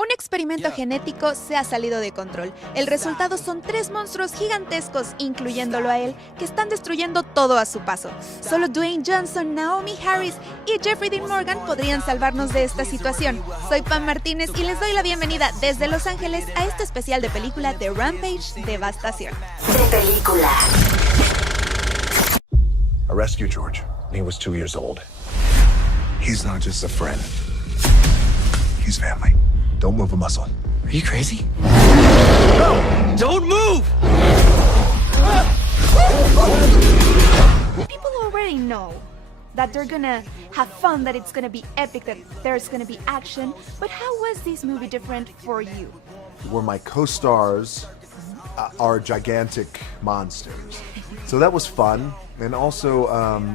Un experimento genético se ha salido de control. El resultado son 3 monstruos gigantescos, incluyéndolo a él, que están destruyendo todo a su paso. Solo Dwayne Johnson, Naomi Harris y Jeffrey Dean Morgan podrían salvarnos de esta situación. Soy Pam Martínez y les doy la bienvenida desde Los Ángeles a este especial de película de Rampage, Devastación. De película. I rescued George when he was 2 years old. He's not just a friend. He's family. Don't move a muscle. Are you crazy? No! Don't move! People already know that they're gonna have fun, that it's gonna be epic, that there's gonna be action. But how was this movie different for you? Where my co-stars are gigantic monsters. So that was fun. And also,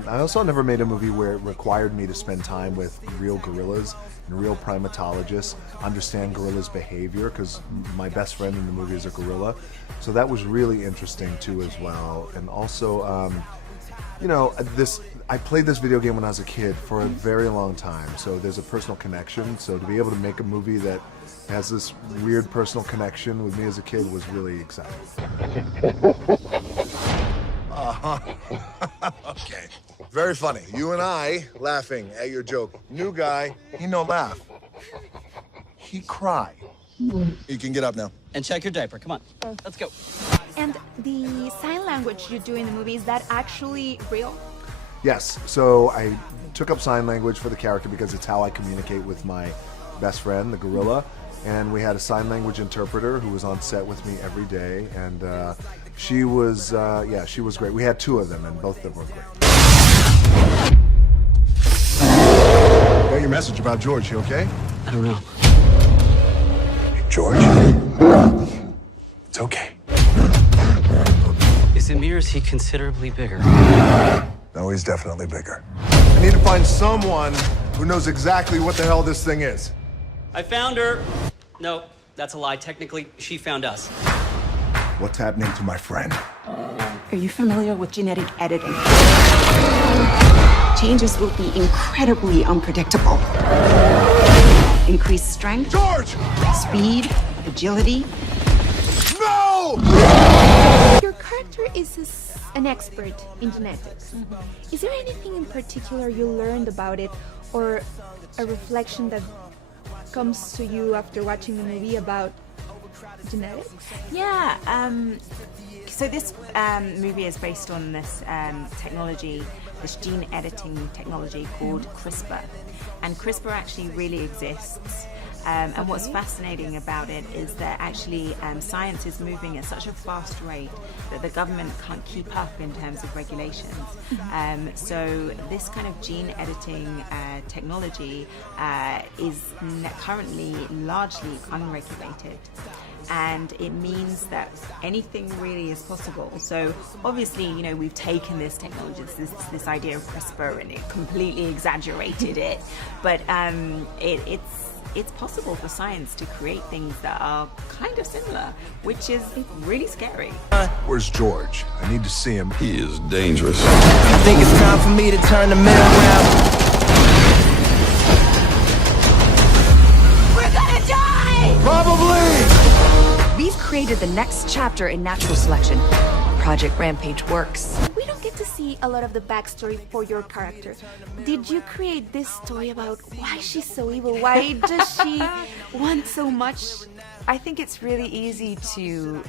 I also never made a movie where it required me to spend time with real gorillas and real primatologists, understand gorillas' behavior, because my best friend in the movie is a gorilla. So that was really interesting too as well. And also, you know, I played this video game when I was a kid for a very long time, so there's a personal connection. So to be able to make a movie that has this weird personal connection with me as a kid was really exciting. Okay. Very funny. You and I laughing at your joke. New guy, he no laugh. He cry. You can get up now. And check your diaper. Come on. Let's go. And the sign language you do in the movie, is that actually real? Yes. So I took up sign language for the character because it's how I communicate with my best friend, the gorilla. And we had a sign language interpreter who was on set with me every day. And she was great. We had 2 of them, and both of them were great. Got your message about George, you okay? I don't know. George? It's okay. Is Amir, is he considerably bigger? No, he's definitely bigger. I need to find someone who knows exactly what the hell this thing is. I found her. No, that's a lie. Technically, she found us. What's happening to my friend? Are you familiar with genetic editing? Changes will be incredibly unpredictable. Increased strength, George! speed, agility. No! Your character is an expert in genetics. Is there anything in particular you learned about it, or a reflection that comes to you after watching the movie about genetics? Yeah, so this movie is based on this technology, this gene editing technology called CRISPR. And CRISPR actually really exists. And what's fascinating about it is that actually science is moving at such a fast rate that the government can't keep up in terms of regulations. So this kind of gene editing technology is currently largely unregulated. And it means that anything really is possible. So obviously, you know, we've taken this technology, this idea of CRISPR, and it completely exaggerated it. But it's possible for science to create things that are kind of similar, which is really scary. Where's George? I need to see him. He is dangerous. I think it's time for me to turn the mill around. We're gonna die! Probably! We've created the next chapter in natural selection. Project Rampage works. We don't get to see a lot of the backstory for your character. Did you create this story about why she's so evil? Why does she want so much? I think it's really easy to,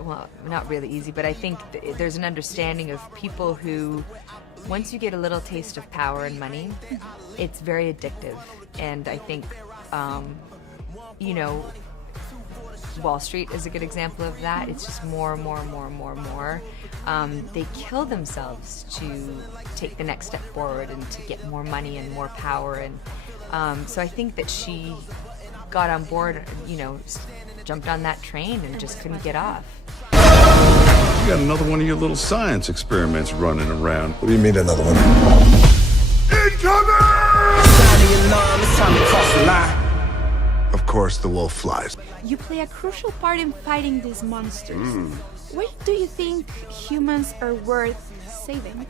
well, not really easy, but I think there's an understanding of people who, once you get a little taste of power and money, it's very addictive. And I think, you know, Wall Street is a good example of that. It's just more. They kill themselves to take the next step forward and to get more money and more power. And so I think that she got on board, you know, jumped on that train and just couldn't get off. You got another one of your little science experiments running around. What do you mean another one? Incoming! Sound the alarm, it's time to cross the line. Of course, the wolf flies. You play a crucial part in fighting these monsters. Why do you think humans are worth saving?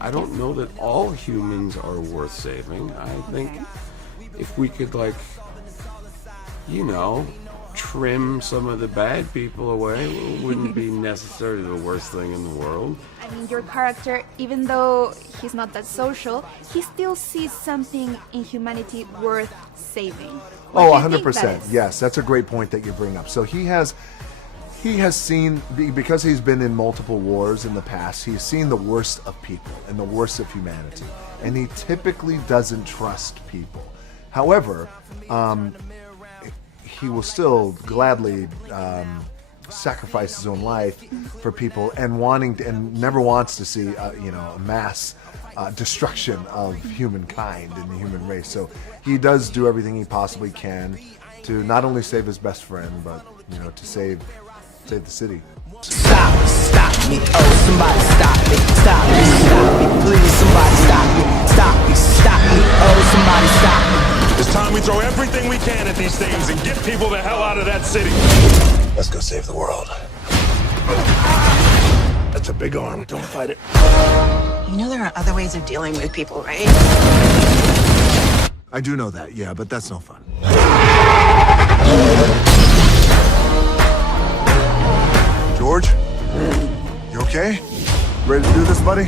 I don't know that all humans are worth saving. I think if we could, like, you know, trim some of the bad people away. It wouldn't be necessarily the worst thing in the world. I mean, your character, even though he's not that social, he still sees something in humanity worth saving. Oh, What do you think that 100%. is? Yes, that's a great point that you bring up. So he has seen, because he's been in multiple wars in the past, he's seen the worst of people and the worst of humanity. And he typically doesn't trust people. However, he will still gladly sacrifice his own life for people, and never wants to see a mass destruction of humankind and the human race. So he does do everything he possibly can to not only save his best friend, but to save the city. Stop me, oh somebody stop me, please somebody stop me, oh somebody stop me. It's time we throw everything we can at these things and get people the hell out of that city. Let's go save the world. That's a big arm, don't fight it. You know there are other ways of dealing with people, right? I do know that, yeah, but that's no fun. George? You okay? Ready to do this, buddy?